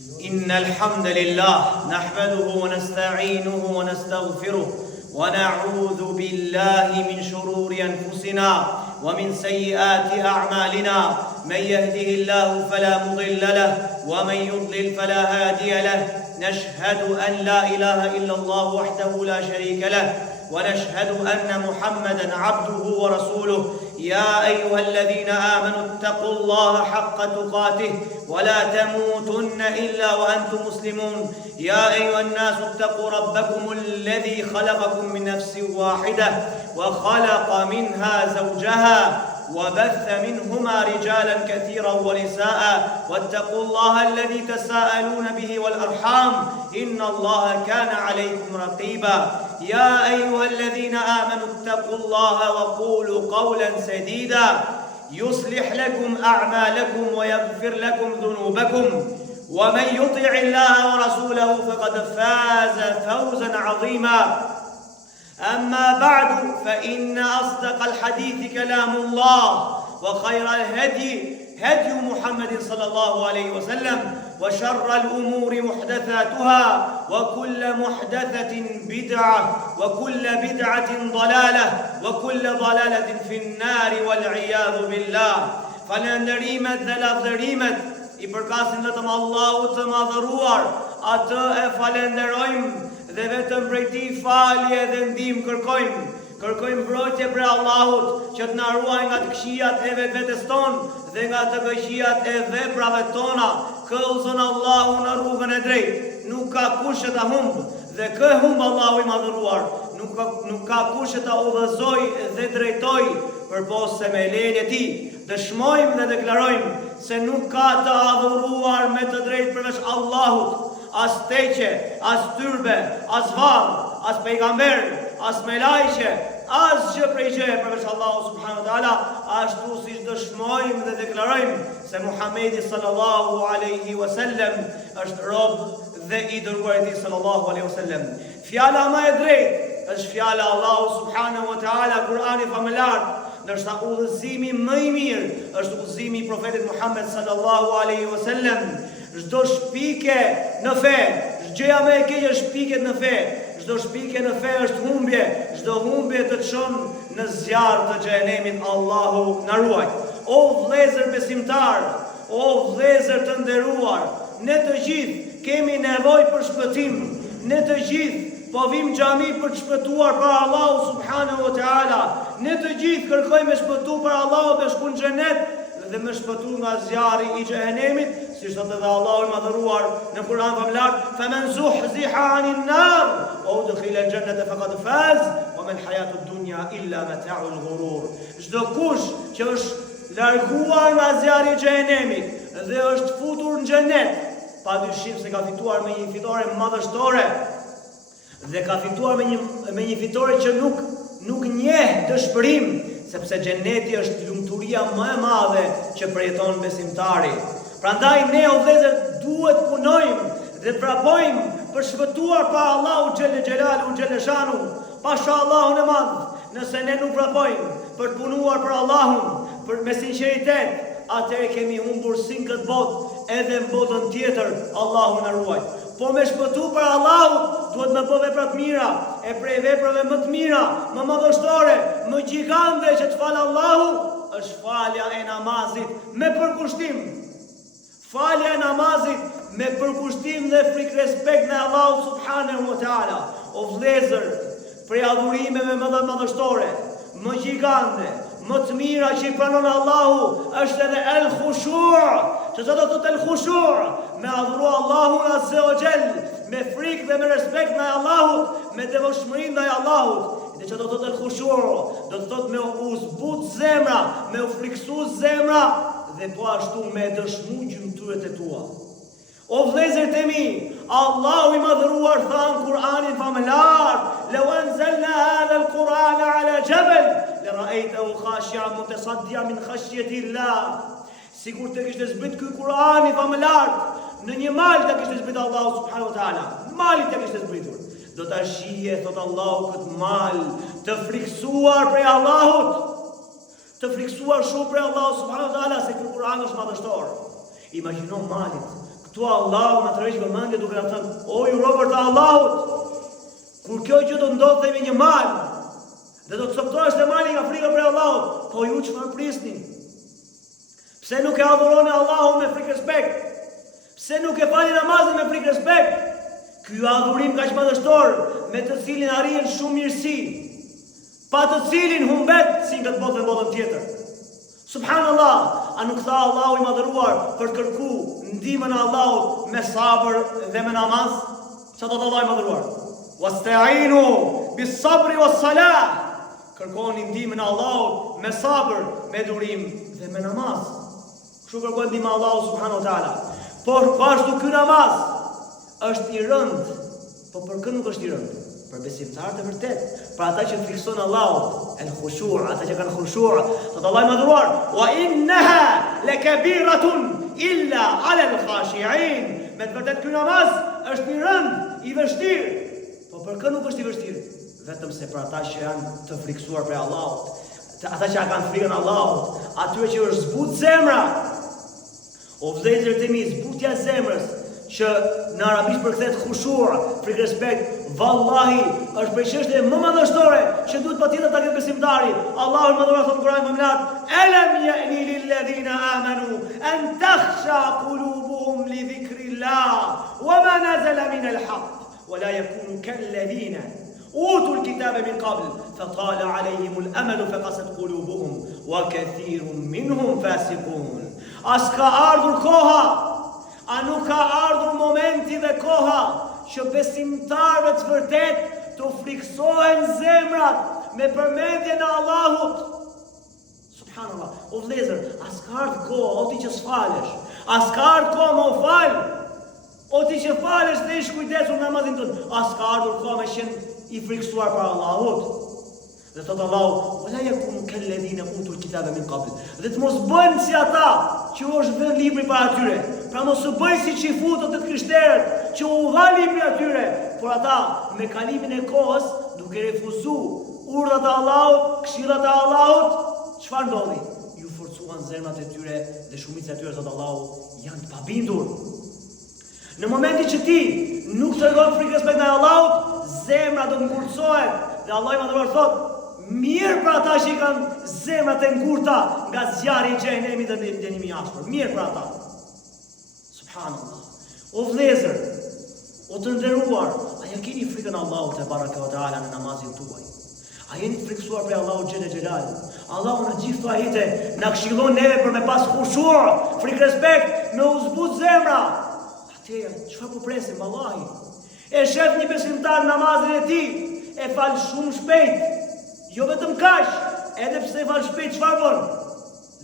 إن الحمد لله نحمده ونستعينه ونستغفره ونعوذ بالله من شرور أنفسنا ومن سيئات أعمالنا من يهده الله فلا مضل له ومن يضلل فلا هادي له نشهد أن لا إله إلا الله وحده لا شريك له ونشهد أن محمدا عبده ورسوله يا أيها الذين آمنوا اتقوا الله حق تقاته ولا تموتن إلا وأنتم مسلمون يا أيها الناس اتقوا ربكم الذي خلقكم من نفس واحدة وخلق منها زوجها وبث منهما رجالا كثيرا ونساء واتقوا الله الذي تساءلون به والأرحام إن الله كان عليكم رقيبا يا أيها الذين آمنوا اتقوا الله وقولوا قولا سديدا يصلح لكم أعمالكم ويغفر لكم ذنوبكم ومن يطع الله ورسوله فقد فاز فوزا عظيما أما بعد فإن أصدق الحديث كلام الله وخير الهدي هدي محمد صلى الله عليه وسلم وشر الأمور محدثاتها وكل محدثة بدعة وكل بدعة ضلالة وكل ضلالة في النار والعياذ بالله فلندريمت ذلافدريمت I përkasin vetëm Allahut të madhëruar, atë e falenderojmë dhe vetëm prej tij falje dhe ndihmë kërkojmë. Kërkojmë mbrojtje për Allahut që të na ruaj nga të këqijat e vetvetes tonë dhe nga të këqijat e veprave tona. Këllëzon Allahu në rrugën e drejtë. Nuk ka kush që ta humbë dhe kë humb Allahu i madhëruar. Nuk ka kush që ta udhëzoj dhe drejtoj përposë se me lejen e tij. Dëshmojmë dhe deklarojmë se nuk ka të adhuruar me të drejtë përveç Allahut, as teqe, as tyrbe, as varr, as pejgamber, as melajqe, as gjë prej gjëje përveç Allahut subhanahu wa taala, ashtu siç dëshmojmë dhe deklarojmë se Muhamedi sallallahu alaihi wasallam është rob dhe i dërguar i tij sallallahu alaihi wasallam. Fjala më e drejtë është fjala Allahut subhanahu wa taala, Kur'ani famëlar. Nërsa udhëzimi më i mirë është udhëzimi i profetit Muhammed sallallahu alaihi wasallam. Çdo shpike në fe, gjëja më e keqe është shpiket në fe. Çdo shpike në fe është humbje, çdo humbje të çon në zjarr të xhenemit. Allahu na ruaj. O vëllezër besimtar, o vëllezër të nderuar, ne të gjithë kemi nevojë për shpëtim. Ne të gjithë po vim xhami për të shpëtuar për Allahu subhanahu wa taala. Ne të gjithë kërkojmë me shpëtu për Allahu me shku në xhenet dhe me shpëtu nga zjarri i xhenemit, siç thotë edhe Allahu i madhëruar në Kur'an famlar, "Faman zuhziha 'anil nar wa udkhila al-jannata faqad faz wa ma al-hayatu ad-dunya illa mata'ul ghurur." Çdo kush që është larguar nga zjarri i xhenemit dhe është futur në xhenet, padyshim se ka fituar me një fitore madhështore. Dhe ka fituar me një fitore që nuk njeh dëshpërim, sepse xheneti është lumturia më e madhe që përjeton besimtari. Prandaj ne o vëllezër duhet punojmë dhe prapojmë për shpëtuar pa Allahu xhelle xhelalu xhelle shanu, pasha Allahun e madh. Nëse ne nuk prapojmë për të punuar për Allahun, me sinqeritet, atëherë kemi humbur si në këtë botë, edhe në botën tjetër. Allahu na ruaj. Po me shpëtu për Allahut, duhet me bë vepra të mira, e prej veprave më të mira, më madhështore, më gjigande që të falë Allahu, është falja e namazit me përkushtim. Falja e namazit me përkushtim dhe frikë respekt në Allahu subhanahu wa taala. O vëllezër, prej adhurimeve më madhështore, më gjigande, më të mira që i pranon Allahu, është edhe el khushu'. Që do të thotë el khushu', me adhuru Allahun azza wa jall, me frikë dhe me respekt ndaj Allahut, me devotshmëri ndaj Allahut. Dhe që do të thotë el khushu', do të thotë me u zbut zemra, me u friksu zemra dhe po ashtu me dëshmu gjymtyrët e tua. O vëllezërit e mi, Allahu i madhëruar tha në Kur'anin famëlar, "Law anzalna hadha al-Qur'ana 'ala jabal la ra'aytahu khashi'an mutasaddian min khashyati Allah." Sigur të kishte zbrit ky Kur'ani famëlar në një mal të kishte zbrit Allahu subhanahu wa taala. Mali të kishte zbritur. Do ta shije, thot Allahu, këtë mal të friksuar prej Allahut. Të friksuar shumë prej Allahu subhanahu wa taala se ky Kur'an është madhështor. Imagjino malit Këtu Allahu na tërheq vëmendje duke na thënë: "O ju robër të Allahut, kur kjo gjë do ndodhte me një mal, dhe do të coptohesh te mali nga frika për Allahut, po ju çfarë prisni? Pse nuk e adhuroni Allahun me frikë respekt? Pse nuk e falni namazin me frikë respekt? Ky adhurim kaq madhështor, me të cilin arrin shumë mirësi, pa të cilin humbet si në këtë botë dhe botën tjetër. Subhanallah, a nuk tha Allahu i madhëruar për të kërku ndihmën e Allahut me sabër dhe me namaz? Çfarë do Allahu i madhëruar? Wasta'inu bis-sabri was-salah. Kërkoni ndihmën e Allahut me sabër, me durim dhe me namaz. Kështu kërkon ndihmën e Allahut subhanahu wa taala. Por ashtu ky namaz është i rënd, po për kë nuk është i rënd? Për besimtarët e vërtet, për ata që fikson Allahu, el-khushu', ata që kanë khushu', thot Allahu i madhëruar: "Wa innaha lakabiratun illa 'ala al-khashi'in." Me të vërtet ky namaz është i rënd, i vështirë. Po për kë nuk është i vështirë? Vetëm se për ata që janë të friksuar për Allahut, ata që kanë frikën Allahut, atyre që është zbut zemra. O vëllezër të mi, zbutja e zemrës, që në arabisht përkthehet khushu', frikë respekt, vallahi është prej çështjeve më madhështore që duhet patjetër ta ketë besimtari. Allahu më dhuron thonë Kur'an më lart: "Alam ya'ni lil ladhina amanu an takhsha qulubuhum li dhikrillah wa ma nazala min al-haqq wa la yakunu kal ladhina utul kitaba min qabl fatala alayhim al-amal faqasat qulubuhum wa kathirun minhum fasiqun." As ka ardhur koha, a nuk ka ardhur momenti dhe koha që besimtarët të vërtet të friksohen zemrat me përmendjen e Allahut. Subhanallah. O vëllezër, as ka ardhur koha, o ti që s'falesh, as ka ardhur koha më u fal, o ti që falesh dhe ish kujdesur në namazin tënd, as ka ardhur koha me qenë i friksuar për Allahut. Dhe thot Allahu: "Wala yakunu kal ladhina utul kitaba min qabl." Dhe të mos bëjnë si ata që është vënë libri para atyre. Pra mos u bëjnë si çifutët e të krishterët që u dha libri atyre, por ata me kalimin e kohës, duke refuzuar urdhat e Allahut, këshillat e Allahut, çfarë ndodhi? Ju forcuan zemrat e tyre dhe shumica e tyre, thot Allahu, janë të pabindur. Në momentin që ti nuk tregon frikë respekt ndaj Allahut, zemra do të ngurcohet dhe Allahu i madhëruar thot: "Mirë për ata që i kanë zemrat e ngurta nga zjarri i xhenemit dhe dënimi i ashpër. Mirë për ata." Subhanallah. O vëllezër, o të nderuar, a ja keni frikën Allahut te baraka ve teala në namazin tuaj? A jeni të friksuar për Allahut xhel xhelal? Allahu në gjithë këto ajete na këshillon neve për me pas khushu', frikë respekt, me u zbut zemra. Atëherë, çfarë po presim vallahi? E shef një besimtar namazin e tij, e fal shumë shpejt. Jo vetëm kaq, edhe pse e fal shpejt, çfarë bën?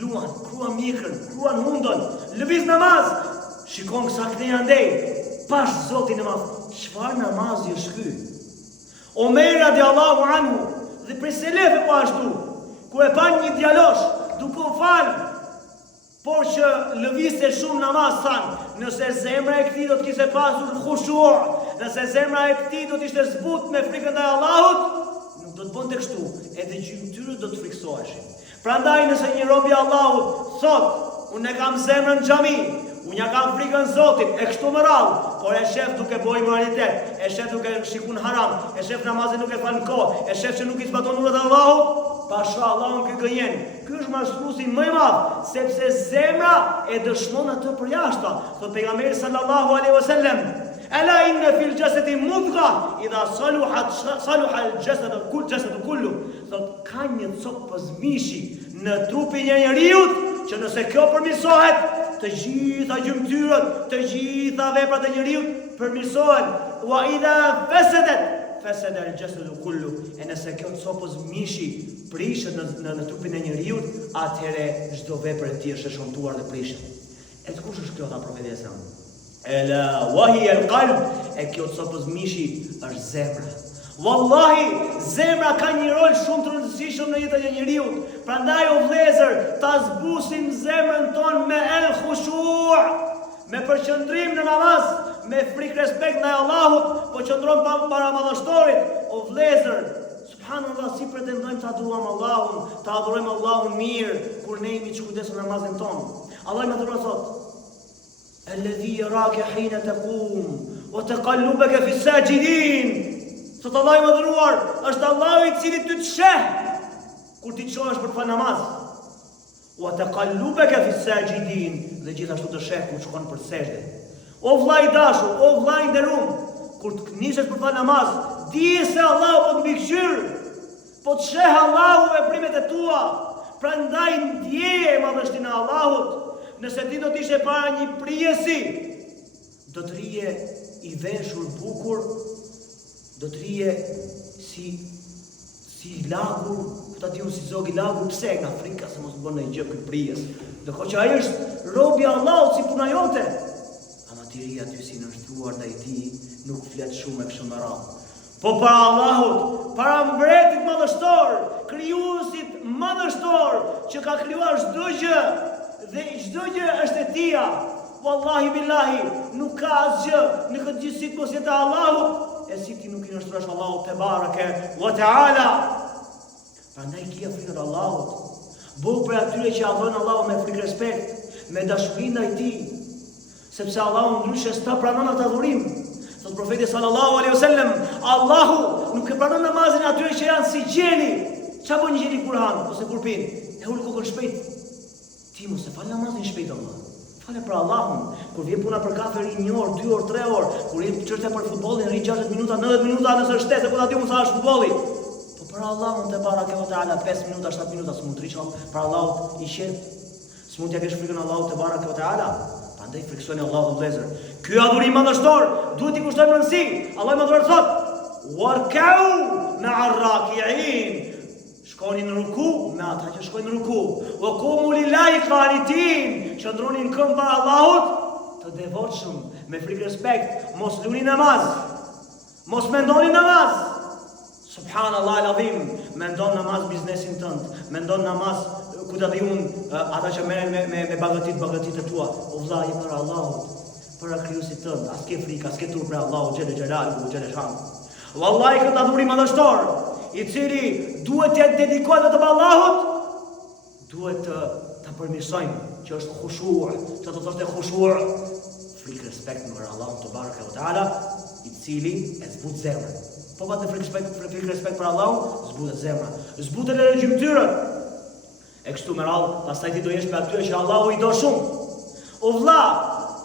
Luan, kruan mjekën, kruan hundën, lëviz namaz. Shikon sa kthej andej, pash Zotin e Madh. Çfarë namazi është ky? Omer radiallahu anhu, dhe prej selefëve po ashtu, kur e pan një djalosh duke u fal, por që lëvizte shumë namaz, thanë: "Nëse zemra e këtij do të kishte pasur khushu', nëse zemra e këtij do të ishte zbut me frikën e Allahut, nuk do të bënte kështu, edhe gjymtyrët do të friksoheshin." Prandaj nëse një rob i Allahut thot: "Unë e kam zemrën në xhami, unë ja kam frikën Zotit, e kështu më radhë", por e shef duke bërë moralitet, e shef duke shikun haram, e shef namazin nuk e fal në kohë, e shef që nuk i zbaton urdhat e Allahut, pasha Allahun ky gënjen. Ky është mashtruesi më i madh, sepse zemra e dëshmon atë për jashtë. Thot pejgamberi sallallahu alaihi wasallam: "Ala inna fil jasadi mudgha, idha saluha al-jasadu kullu." Thot ka një copë pëzmishi në trupin e njeriu që nëse kjo përmirësohet, të gjitha gjymtyrët, të gjitha veprat e njeriu përmirësohen. Wa idha fasadat fasada al-jasadu kullu. E nëse kjo copë mishi prishet në trupin e njeriu, atëherë çdo vepër e tij është e shëmtuar dhe prishet. E kush është kjo, tha profeti sa? Ela wahi al-qalb. E kjo copë mishi është zemra. Wallahi, zemra ka një rol shumë të rëndësishëm në jetën e njeriu. Prandaj o vëllezër, ta zbusim zemrën tonë me el-khushu', me përqendrim në namaz, me frikë respekt ndaj Allahut, po qëndron para madhështorit. O vëllezër, subhanallahu, si pretendojmë ta adhurojmë Allahun, ta adhurojmë Allahun mirë kur ne jemi të kujdesur në namazin tonë. Allah më thot: Alladhi yaraka hina taqum wa taqallubaka fi as-sajidin. Sot Allah i madhruar është Allahu i cili ty të sheh kur ti çohesh për të falë namaz. Wa taqallubaka fi as-sajidin, dhe gjithashtu të sheh kur shkon për sejdë. O vllai i dashur, o vllai i nderuar, kur të nisesh për të falë namaz, dije se Allahu po të mbikëqyr, po të sheh Allahu veprimet e tua. Prandaj ndjeje madhështinë e Allahut. Nëse ti do të ishe para një prijesi, do të rije i veshur bukur, do të rije si lagur, ta diun si zogi lagur, pse nga frika se mos bën ndonjë gjë ky prijes. Do që ai është robi i Allahut si puna jote. Ama ti rije aty si nënshtruar ndaj tij, nuk flet shumë e kështu me radhë. Po para Allahut, para mbretit madhështor, krijuesit madhështor, që ka krijuar çdo gjë, dhe çdo gjë është e tia. Wallahi billahi, nuk ka asgjë në këtë gjithësi mos jetë Allahut, e si ti nuk i nështrosh Allahut te bareke wa taala. Prandaj kia frikën e Allahut. Bëu për atyre që adhurojnë Allahun me frikë respekt, me dashuri ndaj tij, sepse Allahu ndryshe s'ta pranon atë adhurim. Thot profeti sallallahu alaihi wasallam, Allahu nuk e pranon namazin atyre që janë si gjeni. Çfarë bën gjeni kur han ose kur pin? E ul kokën shpejt. Ti mos e fal namazin shpejt Allah. Fale për Allahun. Kur vjen puna për kafe ri 1 orë, 2 orë, 3 orë, kur vjen çështja për futbollin ri 60 minuta, 90 minuta nëse është shtesë, ku ta diun sa është futbolli. Po për Allahun te baraka ve taala 5 minuta, 7 minuta smut rishall, për Allahut i qet. Smut ja kesh frikën Allahut te baraka ve taala. Prandaj friksoni Allahu vëllezër. Ky adhurim madhështor duhet i kushtojmë rëndësi. Allah më dhuron sot: "Warka'u ma'a ar-raki'in." Shkoni në ruku me ata që shkojnë në ruku. Wa qumu lillahi qanitin. Qëndroni në këmbë para Allahut, të devotshëm, me frikë respekt, mos luni namaz. Mos mendoni namaz. Subhanallahu al-azim, mendon namaz biznesin tënd, mendon namaz ku ta diun ata që merren me bagëtit e tua. O vllai për Allahut, për krijuesit tënd, as ke frikë, as ke turp për Allahut xhelel xhelalu, xhelel sham. Wallahi këtë adhurim madhështor, i cili duhet të dedikohet vetëm Allahut, duhet ta përmirësojmë që është khushu', që do të thotë khushu', frikë respekt për Allahun te baraka ve taala, i cili e zbut zemrën. Po pa të frikë respekt për Allahun, zbutet zemra, zbutet edhe gjymtyrët. E kështu me radhë, pastaj ti do jesh me atyre që Allahu i do shumë. O vlla,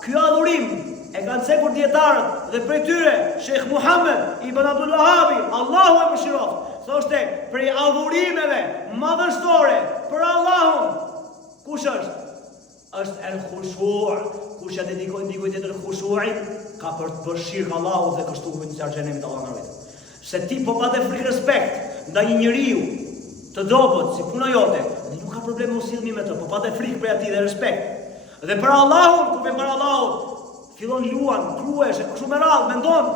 ky adhurim e kanë cekur dietarët dhe prej tyre Sheikh Muhammed ibn Abdul Wahhabi, Allahu e mëshiroft, thoshte prej adhurimeve madhështore për Allahun, kush është? Është el khushu'. Kush e dedikon dikujt tjetër khushu'in, ka për të bërë shirk Allahut dhe kështu hyn në xhenemin e Allahut. Se ti po patë frikë respekt ndaj një njeriu të dobët si puna jote, dhe nuk ka problem mos sillni me të, po patë frikë për atij dhe respekt. Dhe për Allahun, kur vjen për Allahut, fillon luan, kruhesh, kështu me radhë, mendon,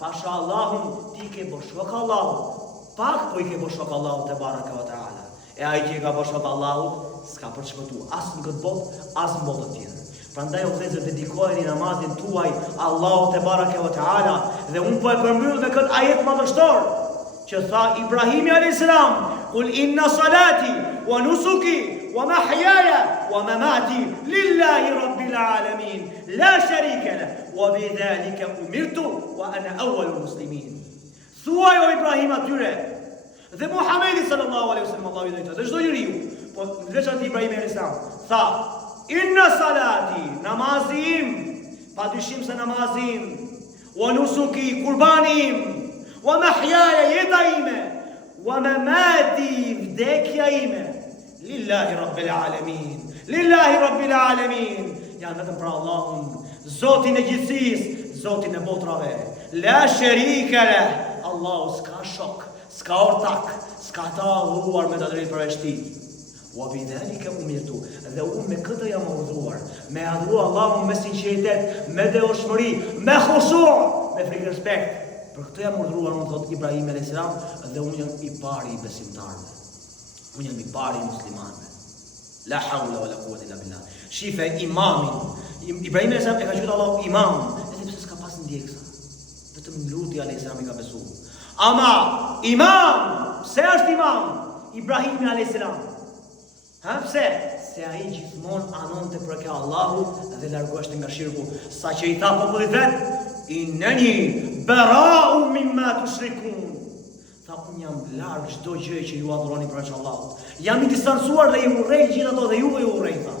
pasha Allahun ti ke bërë shok Allahut. Pak po i ke bërë shok Allahut te baraka ve taala. E ai që i ka bërë shok Allahut, s'ka për të shpëtuar as në këtë botë, as në botën tjetër. Prandaj o vëllezër, dedikojeni namazin tuaj Allahut te baraka ve taala, dhe unë po e përmbyll me këtë ajet madhështor që tha Ibrahimi alayhis salam: "Qul inna salati wa nusuki wa mahyaya wa mamati lillahi rabbil alamin, la sharika lahu, wa bidhalika umirtu wa ana awwalul muslimin." Thuaj o Ibrahim atyre dhe Muhamedi sallallahu alaihi wasallam, Allahu i dhënë dhe çdo njeriu, po veçanërisht Ibrahimi alayhis salam, tha: "Inna salati", namazim, padyshim se namazim, wa nusuki, kurbanim, wa mahyaya, jeta ime, wa mamati, vdekja ime, lillahi rabbil alamin, lillahi rabbil alamin, janë vetëm për Allahun, Zotin e gjithësisë, Zotin e botrave. La sharika lahu, Allahu s'ka shok, s'ka ortak, s'ka të adhuruar me të drejtë përveç tij. Wa bidhalika umirtu, dhe unë me këtë jam urdhëruar, me adhuru Allahun me sinqeritet, me devotshmëri, me khushu', me frikë respekt. Për këtë jam urdhëruar, unë thot Ibrahim alayhis salam, dhe unë jam i pari i besimtarëve. Unë jam i pari i muslimanëve. La hawla wala quwwata illa billah. Shife imamin. Ibrahim alayhis salam e ka thënë Allahu imam, edhe pse s'ka pas ndjeksa. Vetëm lutja alayhis salam i ka besuar. Ama imam, pse është imam? Ibrahim alayhis salam. Ha, pse? Se se ai gjithmonë anonte për ke Allahu dhe largoheshte nga shirku, saqë i tha popullit vet, inneni bara'u mimma tushrikun. Tha, unë jam larg çdo gjë që ju adhuroni përveç Allahut. Jam i distancuar dhe ju urrej gjithë ato dhe juve ju urrej, tha.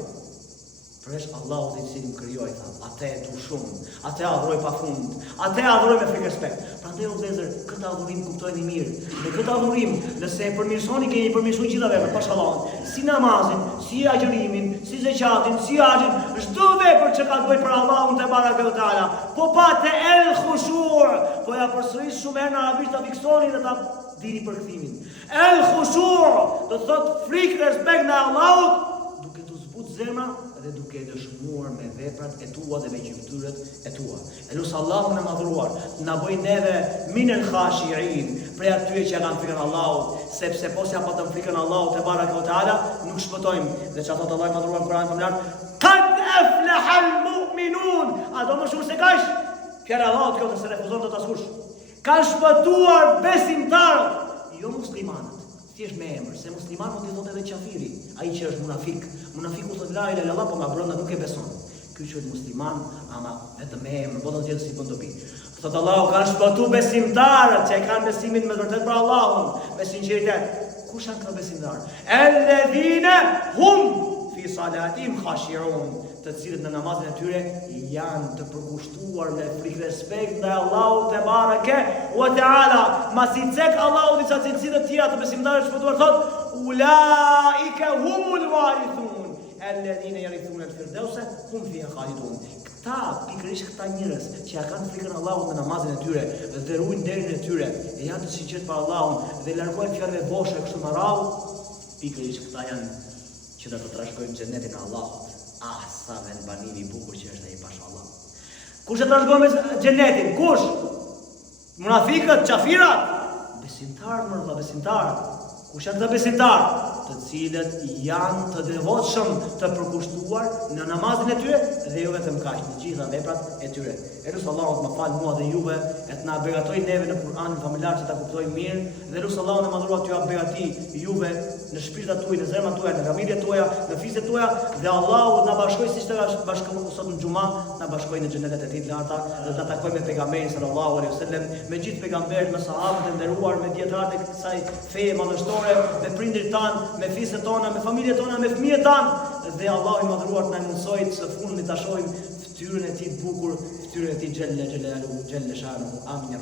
Përveç Allahut i cili më krijoi, tha, atë e du shumë, atë adhuroj pafund, atë adhuroj me frikë respekt. Prandaj o vëllezër, këtë adhurim kuptojeni mirë. Në këtë adhurim, nëse e përmirësoni, keni përmirësuar gjitha veprat pas Allahut, si namazin, si agjërimin, si zeqatin, si haxhin, çdo vepër që ka të bëjë për Allahun te baraka ve taala. Po patë el khushu', po ja përsëris shumë herë në arabisht ta fiksoni dhe ta dini përkthimin. El khushu' do thot frikë respekt ndaj Allahut, duke të zbut zemra dhe duke dëshmuar me veprat e tua dhe me gjymtyrët e tua. Elus Allahun e madhruar na bëj neve minel khashi'in, prej atyre që kanë frikën Allahut, sepse po se apo të frikën Allahut te baraka ve taala nuk shpëtojmë. Dhe çfarë thot Allahu i madhruar në Kur'an famlar, qad aflaha almu'minun. A do më shumë se kaq? Fjala e Allahut kjo se refuzon të askush. Kanë shpëtuar besimtarët, jo muslimanët. Thjesht me emër, se musliman mund t'i thotë edhe qafiri, ai që është munafik. Munafiku thotë la ilaha illallah, po nga brenda nuk e beson. Ky quhet musliman, ama vetëm me emër, po do të jetë si bën dobi. Thotë Allahu, kanë shpëtuar besimtarët që kanë besimin me vërtet për Allahun, me sinqeritet. Kush janë këto besimtarë? Alladhina hum fi salatihim khashi'un, të cilët në namazin e tyre janë të përkushtuar me frikë respekt ndaj Allahut te bareke wa taala. Masi cek Allahu disa cilësi të tjera të besimtarëve shpëtuar thot ulaika humul warithun alladhina yarithuna al-firdausa hum fiha khalidun. Këta pikërisht këta njerëz që ja kanë frikën Allahut në namazin e tyre dhe ruajnë derin e tyre, e janë të sinqertë për Allahun dhe largojnë fjalëve boshe kështu me radhë, pikërisht këta janë që do të trashëgojnë xhenetin e Allahut. Ah, sa vend banimi i bukur që është ai pashallah. Kush e trashëgon me xhenetin? Kush? Munafiqët, qafirat, besimtarët, më besimtarët. Kush janë këta besimtarë? Të cilët janë të devotshëm, të përkushtuar në namazin e tyre dhe jo vetëm kaq, në gjitha veprat e tyre. Elus Allahu të më fal mua dhe juve, e të na begatoj neve në Kur'an familjar që ta kuptojmë mirë, dhe elus Allahu në madhruar t'ju begati juve në shpirtat tuaj, në zemrat tuaja, në familjet tuaja, në fiset tuaja, dhe Allahu na bashkoj siç të bashkojmë sot në xhumë, na bashkoj në xhenetet e tij të larta dhe ta takojmë me pejgamberin sallallahu alaihi wasallam, me gjithë pejgamberët, me sahabët e nderuar, me dietarët e kësaj feje madhështore, me prindërit tanë, me fiset tona, me familjet tona, me fëmijët tanë, dhe Allahu i madhruar na mundsoi të fundit ta shohim fytyrën e tij të bukur, fytyrën e tij xhelle xhelalu xhelle shanu. Amin.